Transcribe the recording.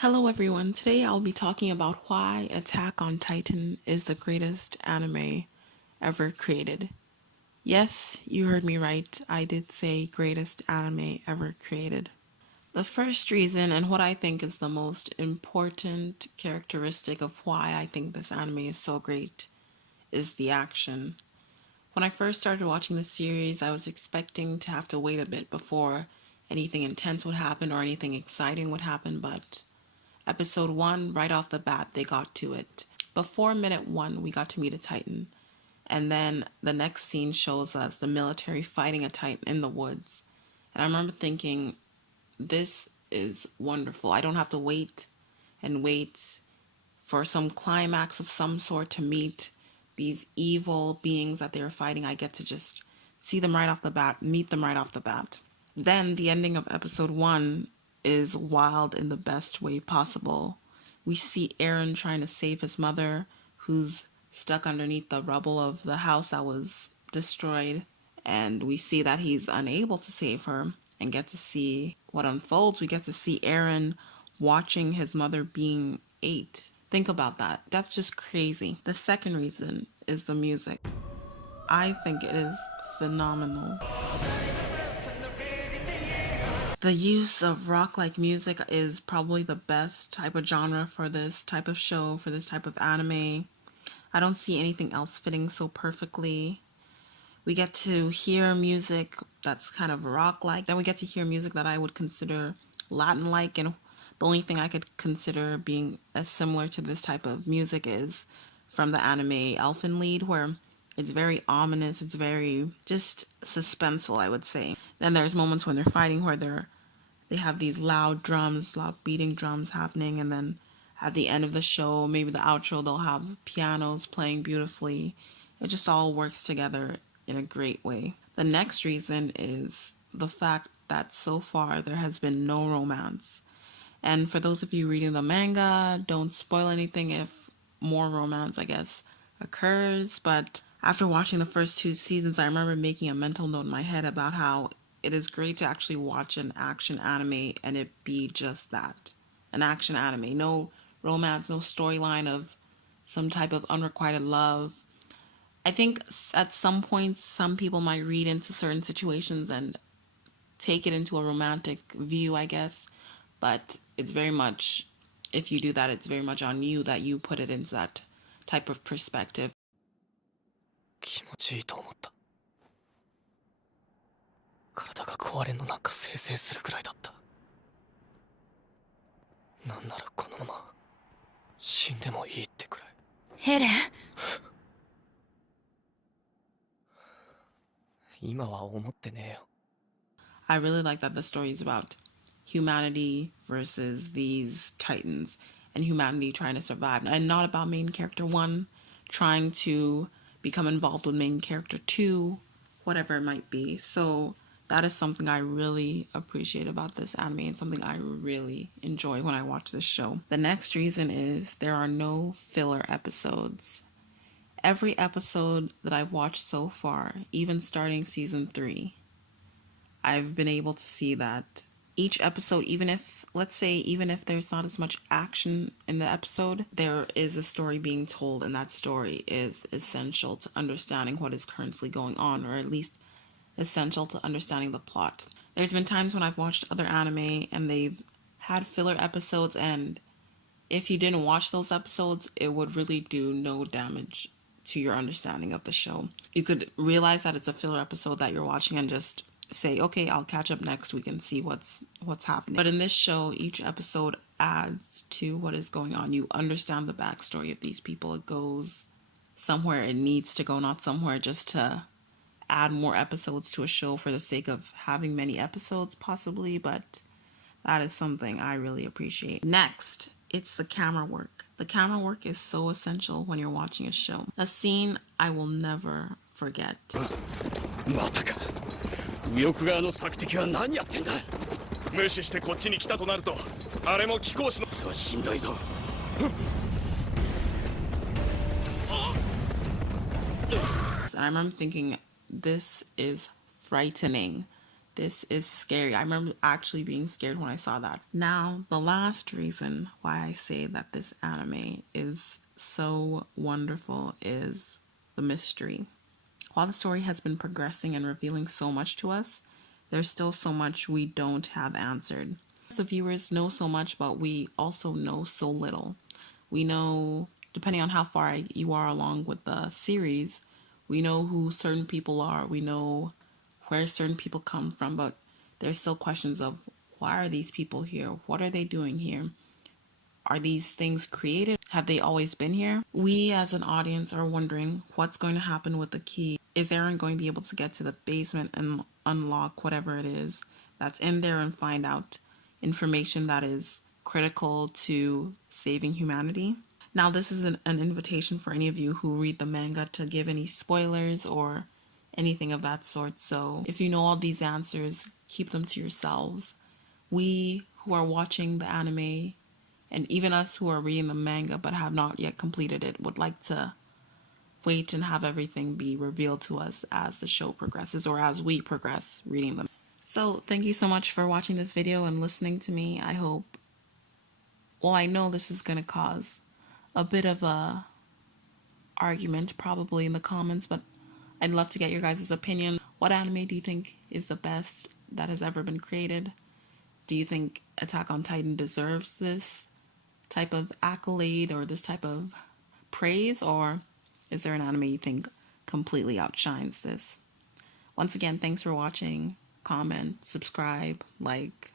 Hello everyone, today I'll be talking about why Attack on Titan is the greatest anime ever created. Yes, you heard me right, I did say greatest anime ever created. The first reason, and what I think is the most important characteristic of why I think this anime is so great, is the action. When I first started watching the series, I was expecting to have to wait a bit before anything intense would happen or anything exciting would happen, but episode 1, right off the bat, they got to it. Before minute 1, we got to meet a Titan. And then the next scene shows us the military fighting a Titan in the woods. And I remember thinking, this is wonderful. I don't have to wait and wait for some climax of some sort to meet these evil beings that they were fighting. I get to just see them right off the bat, meet them right off the bat. Then the ending of episode 1 is wild in the best way possible. We see Eren trying to save his mother, who's stuck underneath the rubble of the house that was destroyed. And we see that he's unable to save her and get to see what unfolds. We get to see Eren watching his mother being ate. Think about that. That's just crazy. The second reason is the music. I think it is phenomenal. The use of rock-like music is probably the best type of genre for this type of show, for this type of anime. I don't see anything else fitting so perfectly. We get to hear music that's kind of rock-like. Then we get to hear music that I would consider Latin-like, and the only thing I could consider being as similar to this type of music is from the anime Elfen Lied, where it's very ominous, it's very just suspenseful, I would say. Then there's moments when they're fighting where they have these loud drums, loud beating drums happening, and then at the end of the show, maybe the outro, they'll have pianos playing beautifully. It just all works together in a great way. The next reason is the fact that so far there has been no romance. And for those of you reading the manga, don't spoil anything if more romance, I guess, occurs. But after watching the first 2 seasons, I remember making a mental note in my head about how it is great to actually watch an action anime and it be just that. An action anime. No romance, no storyline of some type of unrequited love. I think at some points, some people might read into certain situations and take it into a romantic view, I guess. But it's very much, if you do that, it's very much on you that you put it into that type of perspective. 気持ちいいと思った。体が壊れんのなんかせいせいするくらいだった。なんならこのまま死んでもいいってくらい。エレン今は思ってねえよ。I really like that the story is about humanity versus these titans and humanity trying to survive, and not about main character 1 trying to become involved with main character 2, whatever it might be. So that is something I really appreciate about this anime and something I really enjoy when I watch this show. The next reason is there are no filler episodes. Every episode that I've watched so far, even starting season 3, I've been able to see that each episode, even if there's not as much action in the episode, there is a story being told, and that story is essential to understanding what is currently going on, or at least essential to understanding the plot. There's been times when I've watched other anime and they've had filler episodes, and if you didn't watch those episodes, it would really do no damage to your understanding of the show. You could realize that it's a filler episode that you're watching and just say, okay, I'll catch up next week and see what's happening. But in this show, each episode adds to what is going on. You understand the backstory of these people. It goes somewhere it needs to go, not somewhere just to add more episodes to a show for the sake of having many episodes, possibly, but that is something I really appreciate. Next, it's the camera work. The camera work is so essential when you're watching a show. A scene I will never forget. またか。右翼側の索敵は何やってんだ。無視してこっちに来たとなると、あれも貴公子のはしんどいぞ。And I remember thinking, this is frightening. This is scary. I remember actually being scared when I saw that. Now, the last reason why I say that this anime is so wonderful is the mystery. While the story has been progressing and revealing so much to us, there's still so much we don't have answered. The viewers know so much, but we also know so little. We know, depending on how far you are along with the series, we know who certain people are. We know where certain people come from, but there's still questions of why are these people here? What are they doing here? Are these things created? Have they always been here? We as an audience are wondering what's going to happen with the key. Is Eren going to be able to get to the basement and unlock whatever it is that's in there and find out information that is critical to saving humanity? Now, this is an invitation for any of you who read the manga to give any spoilers or anything of that sort. So if you know all these answers, keep them to yourselves. We who are watching the anime, and even us who are reading the manga but have not yet completed it, would like to wait and have everything be revealed to us as the show progresses or as we progress reading them. So thank you so much for watching this video and listening to me. I hope, well, I know this is going to cause a bit of a argument probably in the comments, but I'd love to get your guys' opinion. What anime do you think is the best that has ever been created? Do you think Attack on Titan deserves this type of accolade or this type of praise, or is there an anime you think completely outshines this? Once again, thanks for watching. Comment, subscribe, like,